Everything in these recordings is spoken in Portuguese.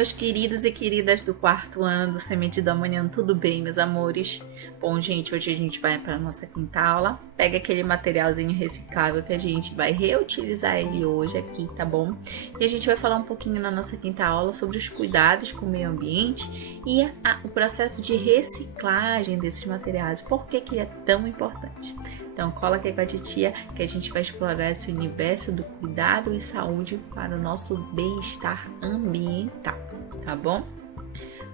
meus queridos e queridas do quarto ano do Semente da Manhã, tudo bem, meus amores? Bom, gente, hoje a gente vai para a nossa quinta aula. Pega aquele materialzinho reciclável que a gente vai reutilizar ele hoje aqui, tá bom? E a gente vai falar um pouquinho na nossa quinta aula sobre os cuidados com o meio ambiente e o processo de reciclagem desses materiais. Por que ele é tão importante? Então, cola aqui com a titia que a gente vai explorar esse universo do cuidado e saúde para o nosso bem-estar ambiental, tá bom?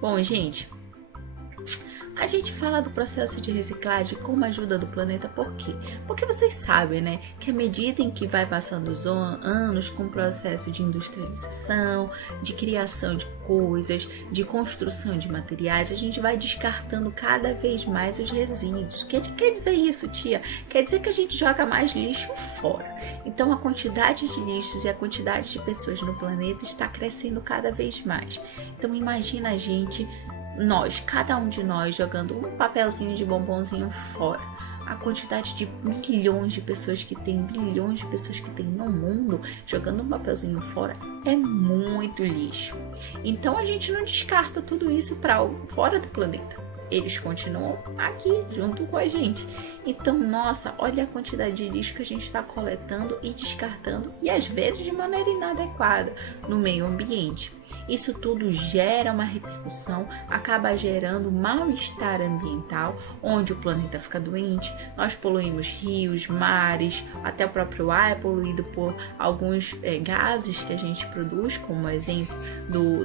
Bom, gente, a gente fala do processo de reciclagem como ajuda do planeta, por quê? Porque vocês sabem, né, que à medida em que vai passando os anos com o processo de industrialização, de criação de coisas, de construção de materiais, a gente vai descartando cada vez mais os resíduos. O que quer dizer isso, tia? Quer dizer que a gente joga mais lixo fora. Então, a quantidade de lixos e a quantidade de pessoas no planeta está crescendo cada vez mais. Então, imagina a gente... cada um de nós jogando um papelzinho de bombonzinho fora. A quantidade de bilhões de pessoas que tem, bilhões de pessoas que tem no mundo jogando um papelzinho fora é muito lixo. Então a gente não descarta tudo isso para fora do planeta. Eles continuam aqui junto com a gente. Então, nossa, olha a quantidade de lixo que a gente está coletando e descartando, e às vezes de maneira inadequada, no meio ambiente. Isso tudo gera uma repercussão, acaba gerando mal-estar ambiental, onde o planeta fica doente, nós poluímos rios, mares, até o próprio ar é poluído por alguns gases que a gente produz, como exemplo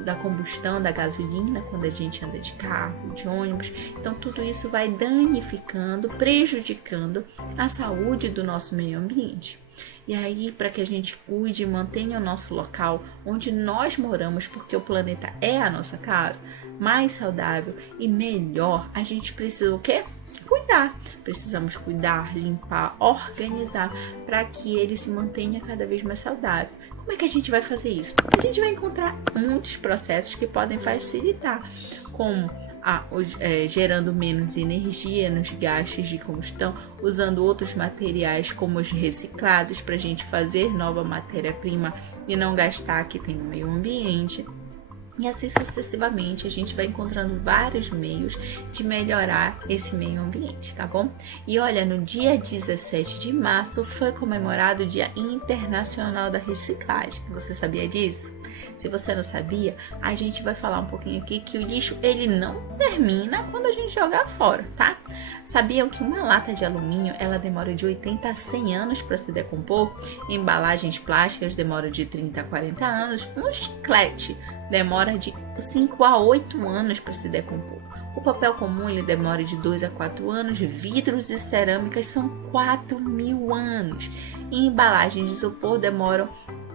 da combustão da gasolina, quando a gente anda de carro, de ônibus. Então tudo isso vai danificando, prejudicando a saúde do nosso meio ambiente. E aí, para que a gente cuide e mantenha o nosso local onde nós moramos, porque o planeta é a nossa casa, mais saudável e melhor, a gente precisa o quê? Cuidar. Precisamos cuidar, limpar, organizar para que ele se mantenha cada vez mais saudável. Como é que a gente vai fazer isso? A gente vai encontrar muitos processos que podem facilitar, como gerando menos energia nos gastos de combustão, usando outros materiais como os reciclados para a gente fazer nova matéria-prima e não gastar que tem no meio ambiente. E assim sucessivamente a gente vai encontrando vários meios de melhorar esse meio ambiente, tá bom? E olha, no dia 17 de março foi comemorado o Dia Internacional da Reciclagem. Você sabia disso? Se você não sabia, a gente vai falar um pouquinho aqui que o lixo ele não termina quando a gente jogar fora, tá? Sabiam que uma lata de alumínio ela demora de 80 a 100 anos para se decompor? Embalagens plásticas demoram de 30 a 40 anos. Um chiclete demora de 5 a 8 anos para se decompor. O papel comum ele demora de 2 a 4 anos. Vidros e cerâmicas são 4.000 anos. E embalagens de isopor demoram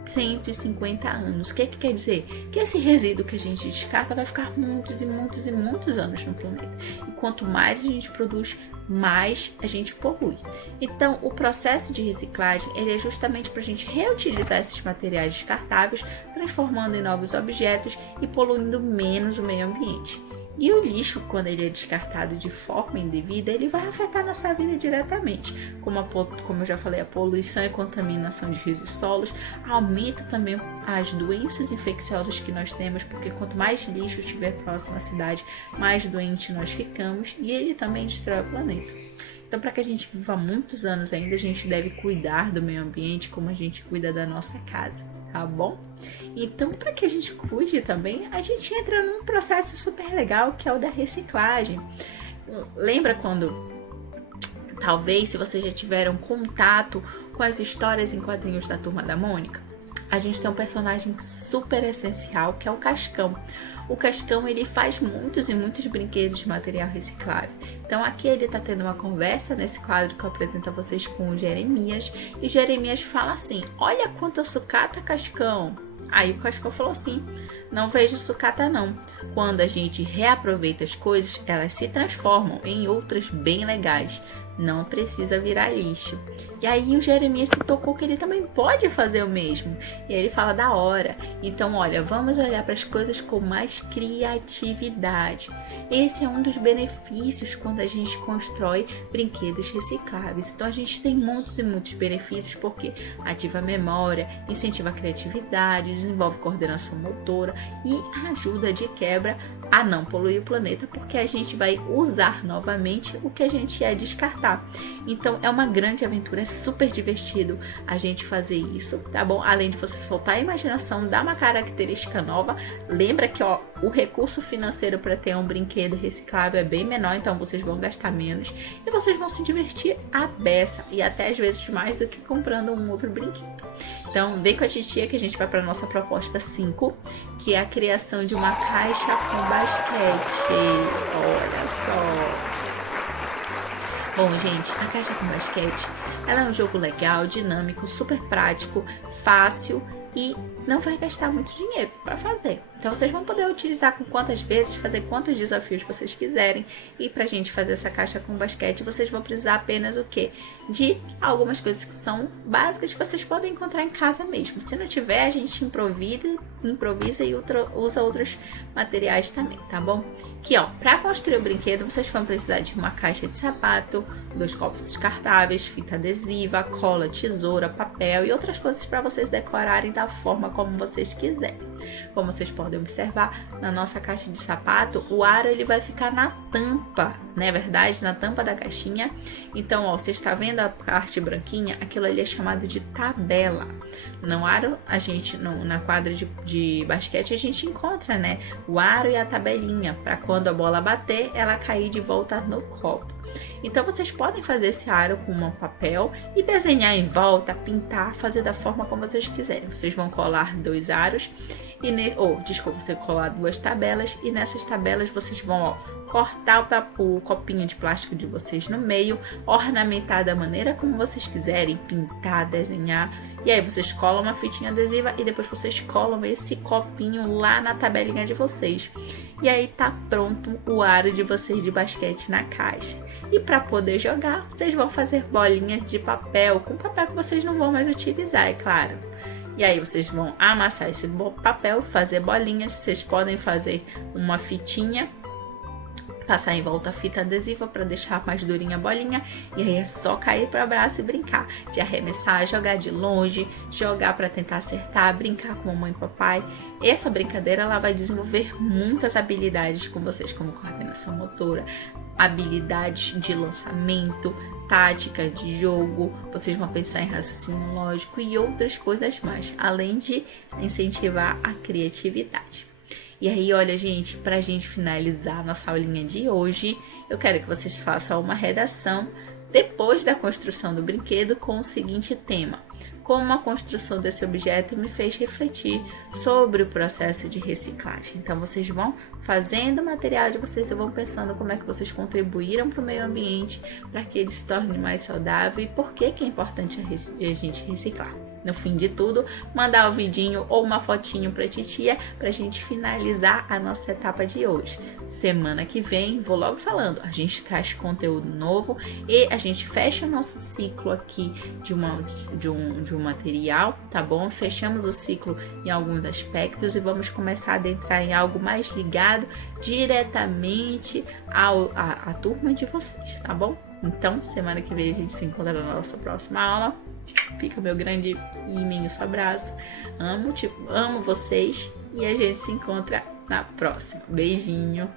150 anos. O que quer dizer? Que esse resíduo que a gente descarta vai ficar muitos e muitos e muitos anos no planeta. E quanto mais a gente produz, mais a gente polui. Então, o processo de reciclagem ele é justamente para a gente reutilizar esses materiais descartáveis, transformando em novos objetos e poluindo menos o meio ambiente. E o lixo, quando ele é descartado de forma indevida, ele vai afetar a nossa vida diretamente. Como eu já falei, a poluição e contaminação de rios e solos aumenta também as doenças infecciosas que nós temos, porque quanto mais lixo estiver próximo à cidade, mais doente nós ficamos, e ele também destrói o planeta. Então, para que a gente viva muitos anos ainda, a gente deve cuidar do meio ambiente como a gente cuida da nossa casa, tá bom? Então, para que a gente cuide também, a gente entra num processo super legal que é o da reciclagem. Lembra quando, talvez, se vocês já tiveram contato com as histórias em quadrinhos da Turma da Mônica? A gente tem um personagem super essencial que é o Cascão. O Cascão ele faz muitos e muitos brinquedos de material reciclável. Então aqui ele está tendo uma conversa nesse quadro que eu apresento a vocês com o Jeremias. E o Jeremias fala assim: olha quanta sucata, Cascão. Aí o Cascão falou assim: não vejo sucata não. Quando a gente reaproveita as coisas, elas se transformam em outras bem legais. Não precisa virar lixo. E aí o Jeremias se tocou que ele também pode fazer o mesmo. E aí ele fala da hora. Então, olha, vamos olhar para as coisas com mais criatividade. esse é um dos benefícios quando a gente constrói brinquedos recicláveis. Então a gente tem muitos e muitos benefícios, porque ativa a memória, incentiva a criatividade, desenvolve coordenação motora e ajuda de quebra a não poluir o planeta, porque a gente vai usar novamente o que a gente ia descartar. Então é uma grande aventura, é super divertido a gente fazer isso, tá bom? Além de você soltar a imaginação, dar uma característica nova. Lembra que o recurso financeiro para ter um brinquedo reciclável é bem menor, então vocês vão gastar menos e vocês vão se divertir à beça, e até às vezes mais do que comprando um outro brinquedo. Então vem com a titia que a gente vai para nossa proposta 5, que é a criação de uma caixa com basquete. Olha só! Bom, gente, a caixa com basquete, ela é um jogo legal, dinâmico, super prático, fácil e não vai gastar muito dinheiro para fazer. Então vocês vão poder utilizar com quantas vezes, fazer quantos desafios vocês quiserem. E pra gente fazer essa caixa com basquete, vocês vão precisar apenas o quê? De algumas coisas que são básicas que vocês podem encontrar em casa mesmo. Se não tiver, a gente improvisa e usa outros materiais também, tá bom? Aqui, ó, pra construir o brinquedo, vocês vão precisar de uma caixa de sapato, 2 copos descartáveis, fita adesiva, cola, tesoura, papel e outras coisas para vocês decorarem da forma como vocês quiserem. Como vocês podem observar, na nossa caixa de sapato, o aro ele vai ficar na tampa, não é verdade? Na tampa da caixinha. Então, ó, você está vendo a parte branquinha? Aquilo ali é chamado de tabela. No aro, a gente, na quadra de basquete, a gente encontra, né? O aro e a tabelinha, para quando a bola bater, ela cair de volta no copo. Então, vocês podem fazer esse aro com um papel e desenhar em volta, pintar, fazer da forma como vocês quiserem. Vocês vão colar 2 aros você colar 2 tabelas, e nessas tabelas vocês vão, ó, cortar o copinho de plástico de vocês no meio, ornamentar da maneira como vocês quiserem, pintar, desenhar, e aí vocês colam uma fitinha adesiva e depois vocês colam esse copinho lá na tabelinha de vocês. E aí tá pronto o aro de vocês de basquete na caixa. E para poder jogar, vocês vão fazer bolinhas de papel, com papel que vocês não vão mais utilizar, é claro. E aí vocês vão amassar esse papel, fazer bolinhas. Vocês podem fazer uma fitinha, passar em volta a fita adesiva para deixar mais durinha a bolinha. E aí é só cair para o braço e brincar. De arremessar, jogar de longe, jogar para tentar acertar, brincar com mamãe e papai. Essa brincadeira ela vai desenvolver muitas habilidades com vocês, como coordenação motora, habilidades de lançamento, tática de jogo, vocês vão pensar em raciocínio lógico e outras coisas mais, além de incentivar a criatividade. E aí, olha, gente, pra gente finalizar nossa aulinha de hoje, eu quero que vocês façam uma redação depois da construção do brinquedo com o seguinte tema: como a construção desse objeto me fez refletir sobre o processo de reciclagem. Então, vocês vão fazendo o material de vocês e vão pensando como é que vocês contribuíram para o meio ambiente, para que ele se torne mais saudável e por que é importante a gente reciclar. No fim de tudo, mandar o vidinho ou uma fotinho para a titia para a gente finalizar a nossa etapa de hoje. Semana que vem, vou logo falando, a gente traz conteúdo novo e a gente fecha o nosso ciclo aqui de um material, tá bom? Fechamos o ciclo em alguns aspectos e vamos começar a adentrar em algo mais ligado diretamente à turma de vocês, tá bom? Então, semana que vem a gente se encontra na nossa próxima aula. Fica o meu grande e imenso abraço. Amo vocês e a gente se encontra na próxima. Beijinho.